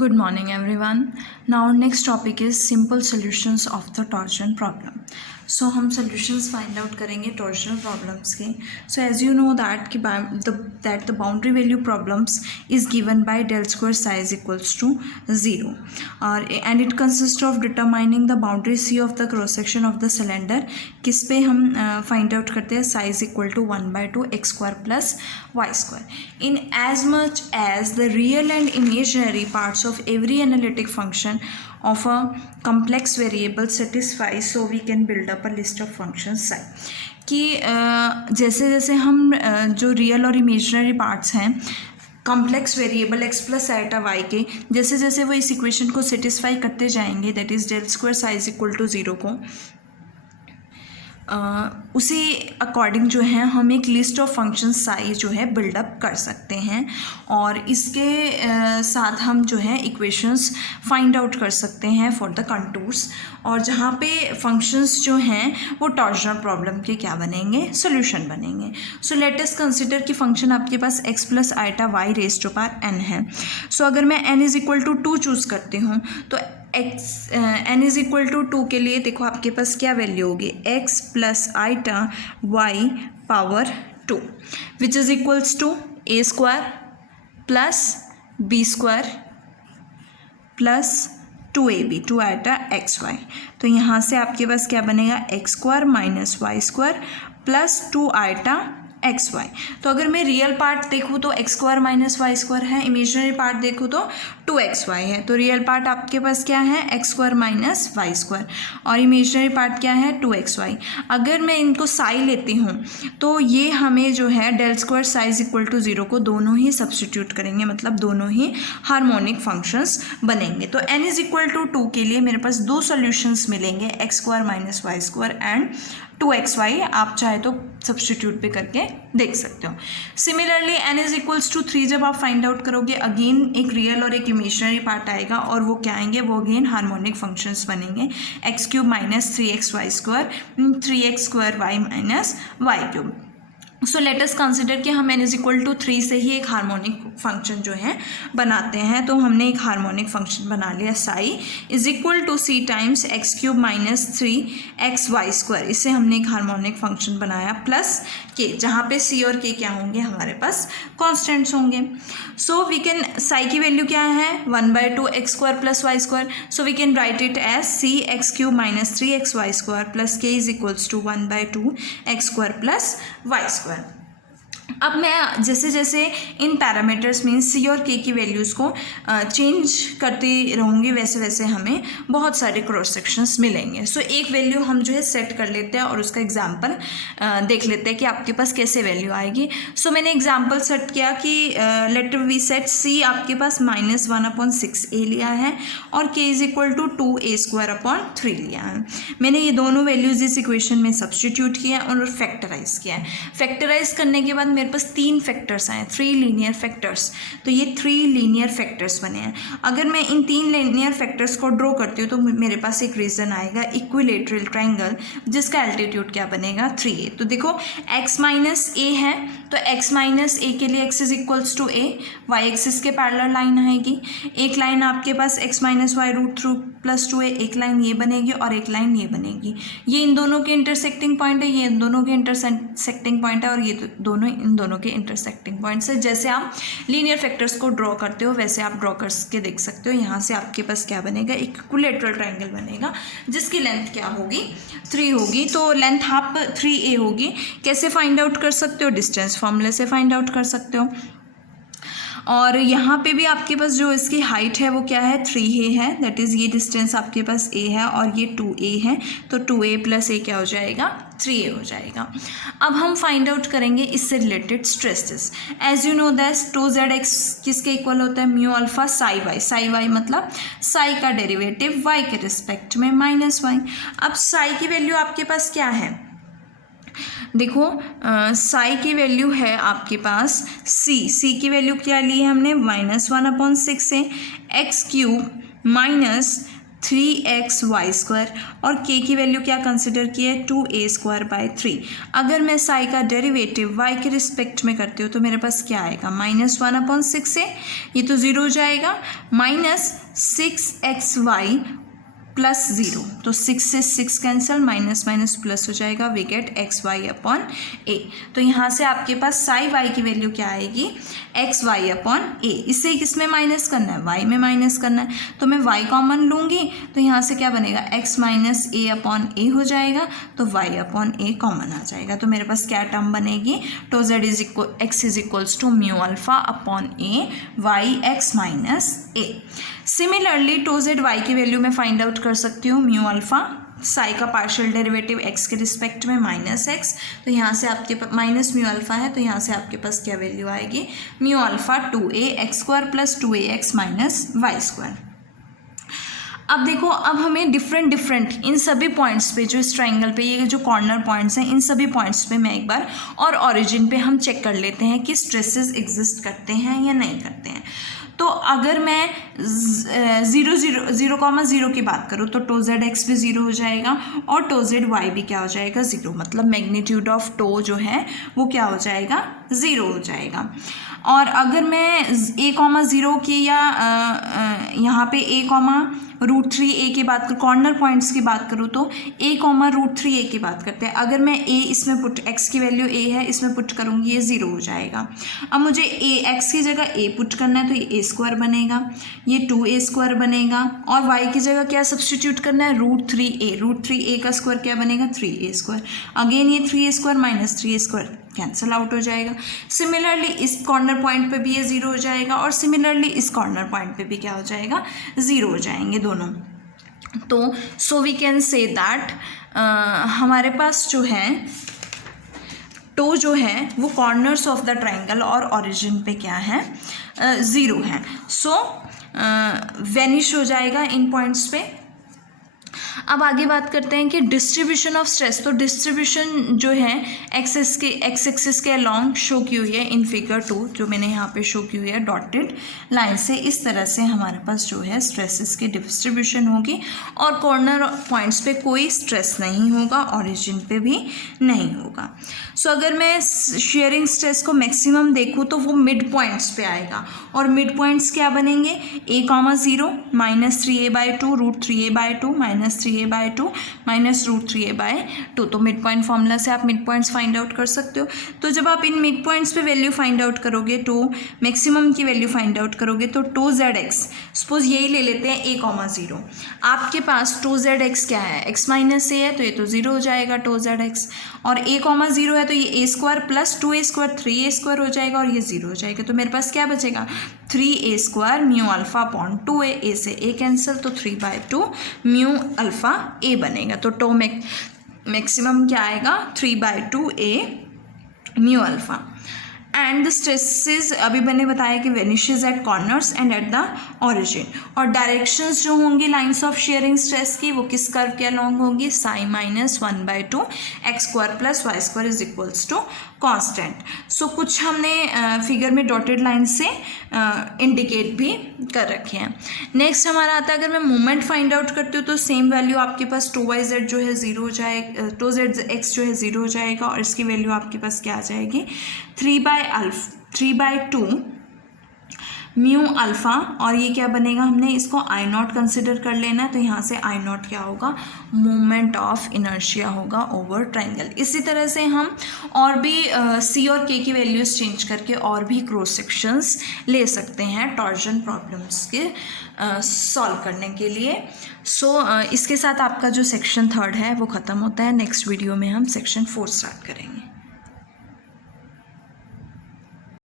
Good morning everyone. Now our next topic is simple solutions of the torsion problem. So हम solutions find out करेंगे torsional problems के. So as you know that the boundary value problems is given by del square psi is equals to 0 and it consists of determining the boundary C of the cross section of the cylinder. किस पे हम find out करते हैं psi is equal to 1/2 x square plus y square. In as much as the real and imaginary parts of every analytic function of a complex variable satisfy, so we can build up a list of functions psi. कि जैसे जैसे हम जो real और imaginary parts हैं complex variable x plus iota y के, जैसे जैसे वो इस इक्वेशन को सेटिस्फाई करते जाएंगे, that is del square psi is equal to 0 को उसी अकॉर्डिंग जो है हम एक लिस्ट ऑफ फंक्शन साई जो है बिल्डअप कर सकते हैं और इसके साथ हम जो है इक्वेशंस फाइंड आउट कर सकते हैं फॉर द कंटूर्स, और जहाँ पे फंक्शंस जो हैं वो टॉर्जनल प्रॉब्लम के क्या बनेंगे, सोल्यूशन बनेंगे. सो लेट अस कंसिडर कि फंक्शन आपके पास X plus iota Y raise to power N है. सो अगर मैं N is equal to 2 choose करती हूँ तो एन इज़ इक्वल टू 2 के लिए देखो आपके पास क्या वैल्यू होगी, x plus iota y power 2 which is equals to a square plus b square plus 2ab 2 iota x y. तो यहाँ से आपके पास क्या बनेगा, x square minus y square plus 2 iota x y. तो अगर मैं रियल पार्ट देखूँ तो x square minus y square है, इमेजिनरी पार्ट देखूँ तो 2xy है. तो रियल पार्ट आपके पास क्या है, x square minus y square, और इमेजिनरी पार्ट क्या है 2xy. अगर मैं इनको साई लेती हूँ तो ये हमें जो है del square psi is equal to 0 को दोनों ही सब्सटीट्यूट करेंगे, मतलब दोनों ही हार्मोनिक फंक्शंस बनेंगे. तो n इज इक्वल टू 2 के लिए मेरे पास दो सोल्यूशंस मिलेंगे, x square minus y square and 2xy. आप चाहे तो सब्सटीट्यूट पे करके देख सकते हो. Similarly n is equals to 3 जब आप फाइंड आउट करोगे, अगेन एक रियल और एक इमेजिनरी पार्ट आएगा और वो क्या आएंगे, वो अगेन हार्मोनिक फंक्शंस बनेंगे, x cube minus 3xy square 3x square y minus y cube. So let us consider कि हम n इज इक्वल टू 3 से ही एक हार्मोनिक फंक्शन जो है बनाते हैं. तो हमने एक हार्मोनिक फंक्शन बना लिया, psi is equal to c times x cube minus 3xy square. इससे हमने एक हार्मोनिक फंक्शन बनाया प्लस के, जहाँ पे सी और के क्या होंगे, हमारे पास कॉन्स्टेंट्स होंगे. सो वी कैन, साई की वैल्यू क्या है 1/2 X square plus Y square. So we can write it as C X cube minus 3xy square plus K is equals to 1/2 X square plus Y square. अब मैं जैसे जैसे इन parameters में सी और के की वैल्यूज़ को चेंज करती रहूँगी, वैसे वैसे हमें बहुत सारे क्रॉस सेक्शंस मिलेंगे. सो एक वैल्यू हम जो है सेट कर लेते हैं और उसका एग्जांपल देख लेते हैं कि आपके पास कैसे वैल्यू आएगी. सो मैंने एग्जांपल सेट किया कि लेट वी सेट सी आपके पास -1/6a लिया है और k is equal to 2a² लिया है. मैंने ये दोनों वैल्यूज़ इस इक्वेशन में सब्सटीट्यूट किया और फैक्टराइज किया है. फैक्टराइज करने के बाद मेरे पास 3 फैक्टर्स आए, 3 लीनियर फैक्टर्स. तो ये 3 लीनियर फैक्टर्स बने हैं. अगर मैं इन 3 लीनियर फैक्टर्स को ड्रॉ करती हूँ तो मेरे पास एक रीजन आएगा इक्विलेटरल ट्राइंगल, जिसका एल्टीट्यूड क्या बनेगा 3a. तो देखो x माइनस a है तो x माइनस a के लिए x is equals to a, y axis के पैरेलल लाइन आएगी. एक लाइन आपके पास x minus y root three plus 2a, एक लाइन ये बनेगी और एक लाइन ये बनेगी. ये इन दोनों के इंटरसेक्टिंग पॉइंट है, ये इन दोनों के इंटरसेक्टिंग पॉइंट है और ये दोनों इन दोनों के इंटरसेक्टिंग पॉइंट्स है. जैसे आप लीनियर फैक्टर्स को ड्रॉ करते हो वैसे आप ड्रॉ करके देख सकते हो. यहाँ से आपके पास क्या बनेगा, इक्विलेटरल ट्रायंगल बनेगा जिसकी लेंथ क्या होगी 3 होगी. तो लेंथ हाफ 3a होगी. कैसे फाइंड आउट कर सकते हो, डिस्टेंस फॉर्मूले से फाइंड आउट कर सकते हो. और यहाँ पे भी आपके पास जो इसकी हाइट है वो क्या है 3a है, दैट इज़ ये डिस्टेंस आपके पास a है और ये 2a है. तो 2a प्लस a क्या हो जाएगा 3a हो जाएगा. अब हम फाइंड आउट करेंगे इससे related stresses. As you know that 2zx किसके इक्वल होता है, mu alpha psi y. Psi y मतलब साई का डेरिवेटिव y के रिस्पेक्ट में माइनस वाई. अब साई की वैल्यू आपके पास क्या है, देखो साई की वैल्यू है आपके पास सी की वैल्यू क्या ली है हमने -1/6 से एक्स क्यूब माइनस 3xy² और k की वैल्यू क्या कंसिडर की है 2a² 3। अगर मैं साई का डेरिवेटिव y के रिस्पेक्ट में करती हूँ तो मेरे पास क्या आएगा -1/6 है, ये तो 0 हो जाएगा, -6xy प्लस 0, तो 6 से 6 कैंसिल, माइनस माइनस प्लस हो जाएगा, वी गेट xy/a। तो यहाँ से आपके पास साई y की वैल्यू क्या आएगी xy/a। इसे किस में माइनस करना है, y में माइनस करना है, तो मैं y कॉमन लूँगी तो यहाँ से क्या बनेगा x - a/a हो जाएगा, तो y/a कॉमन आ जाएगा। तो मेरे पास क्या टर्म बनेगी, tau z x is equals to mu alpha upon a y x - a। Similarly tau z y की वैल्यू मैं फाइंड आउट कर सकती हूँ, म्यू अल्फा साई का पार्शियल डेरिवेटिव x के रिस्पेक्ट में -x, तो यहाँ से आपके पास माइनस म्यू अल्फा है, तो यहाँ से आपके पास क्या वैल्यू आएगी mu alpha 2ax² + 2ax - y²। अब देखो, अब हमें डिफरेंट इन सभी पॉइंट्स पे, जो इस ट्राइंगल पे ये जो कॉर्नर पॉइंट्स हैं, इन सभी पॉइंट्स पे मैं एक बार और ओरिजिन पे हम चेक कर लेते हैं कि स्ट्रेसेस एग्जिस्ट करते हैं या नहीं करते हैं। तो अगर मैं 0,0 की बात करूँ तो टो जेड एक्स भी 0 हो जाएगा और टो जेड वाई भी क्या हो जाएगा 0, मतलब मैग्नीट्यूड ऑफ टो जो है वो क्या हो जाएगा 0 हो जाएगा। और अगर मैं a,0 की या यहाँ पे a,√3a की बात करूँ, कॉर्नर पॉइंट्स की बात करूँ तो a,√3a की बात करते हैं। अगर मैं a इसमें पुट, x की वैल्यू a है, इसमें पुट करूँगी ये 0 हो जाएगा। अब मुझे x की जगह a पुट करना है तो ये a² बनेगा, ये 2a² बनेगा, और y की जगह क्या सब्सटीट्यूट करना है √3a का स्क्वायर क्या बनेगा 3a²। अगेन ये 3a² - 3a² कैंसिल आउट हो जाएगा। सिमिलरली इस कॉर्नर पॉइंट पे भी ये 0 हो जाएगा और सिमिलरली इस कॉर्नर पॉइंट पे भी क्या हो जाएगा 0 हो जाएंगे दोनों। तो so we can say that हमारे पास जो है टो जो है वो कॉर्नर्स ऑफ द ट्राइंगल और ओरिजिन पे क्या है 0 है। सो वेनिश हो जाएगा इन पॉइंट्स पे। अब आगे बात करते हैं कि डिस्ट्रीब्यूशन ऑफ स्ट्रेस। तो डिस्ट्रीब्यूशन जो है एक्स एक्सिस के अलॉन्ग शो की हुई है इन फिगर 2, जो मैंने यहाँ पे शो की हुई है डॉटेड लाइन से। इस तरह से हमारे पास जो है स्ट्रेसेस की डिस्ट्रीब्यूशन होगी और कॉर्नर पॉइंट्स पे कोई स्ट्रेस नहीं होगा, ओरिजिन पे भी नहीं होगा। सो अगर मैं शेयरिंग स्ट्रेस को मैक्सिमम देखूँ तो वो मिड पॉइंट्स पे आएगा, और मिड पॉइंट्स क्या बनेंगे a,0 -3a/2 √3a/2 -3a/2 -√3a/2। तो मिड पॉइंट फॉर्मूला से आप मिड पॉइंट्स फाइंड आउट कर सकते हो। तो जब आप इन मिड पॉइंट्स पे वैल्यू फाइंड आउट करोगे, तो मैक्सिमम की वैल्यू फाइंड आउट करोगे, तो टो जेड एक्स सपोज यही ले लेते हैं a,0, आपके पास टो जेड एक्स क्या है x - a है, तो ये तो 0 हो जाएगा टो जेड एक्स, और a,0 है तो ये a² + 2a² 3a² हो जाएगा और ये 0 हो जाएगा। तो मेरे पास क्या बचेगा 3a² mu alpha upon 2a, a से a कैंसिल, तो 3/2 म्यू अल्फा a बनेगा। तो टो मैक्सिमम क्या आएगा 3/2a mu alpha. And the stresses अभी मैंने बताया कि vanishes at corners and at the origin, और डायरेक्शंस जो होंगी लाइंस ऑफ शेयरिंग स्ट्रेस की वो किस कर्व के अलॉन्ग होगी psi -1/2 x² + y² is equals to constant. So कुछ हमने फिगर में डॉटेड लाइन से इंडिकेट भी कर रखे हैं। नेक्स्ट हमारा आता है, अगर मैं मोमेंट फाइंड आउट करती हूँ तो सेम वैल्यू आपके पास टो वाई जेड जो है 0 हो जाएगा, टो जेड एक्स जो है 0 हो जाएगा, और इसकी वैल्यू आपके पास क्या आ जाएगी 3/2 म्यू अल्फ़ा, और ये क्या बनेगा हमने इसको I0 कंसिडर कर लेना है, तो यहाँ से I0 क्या होगा मोमेंट ऑफ इनर्शिया होगा ओवर ट्राइंगल। इसी तरह से हम और भी C और K की वैल्यूज़ चेंज करके और भी क्रॉस सेक्शंस ले सकते हैं टॉर्जन प्रॉब्लम्स के सॉल्व करने के लिए। सो इसके साथ आपका जो सेक्शन 3 है वो ख़त्म होता है। नेक्स्ट वीडियो में हम सेक्शन 4 स्टार्ट करेंगे।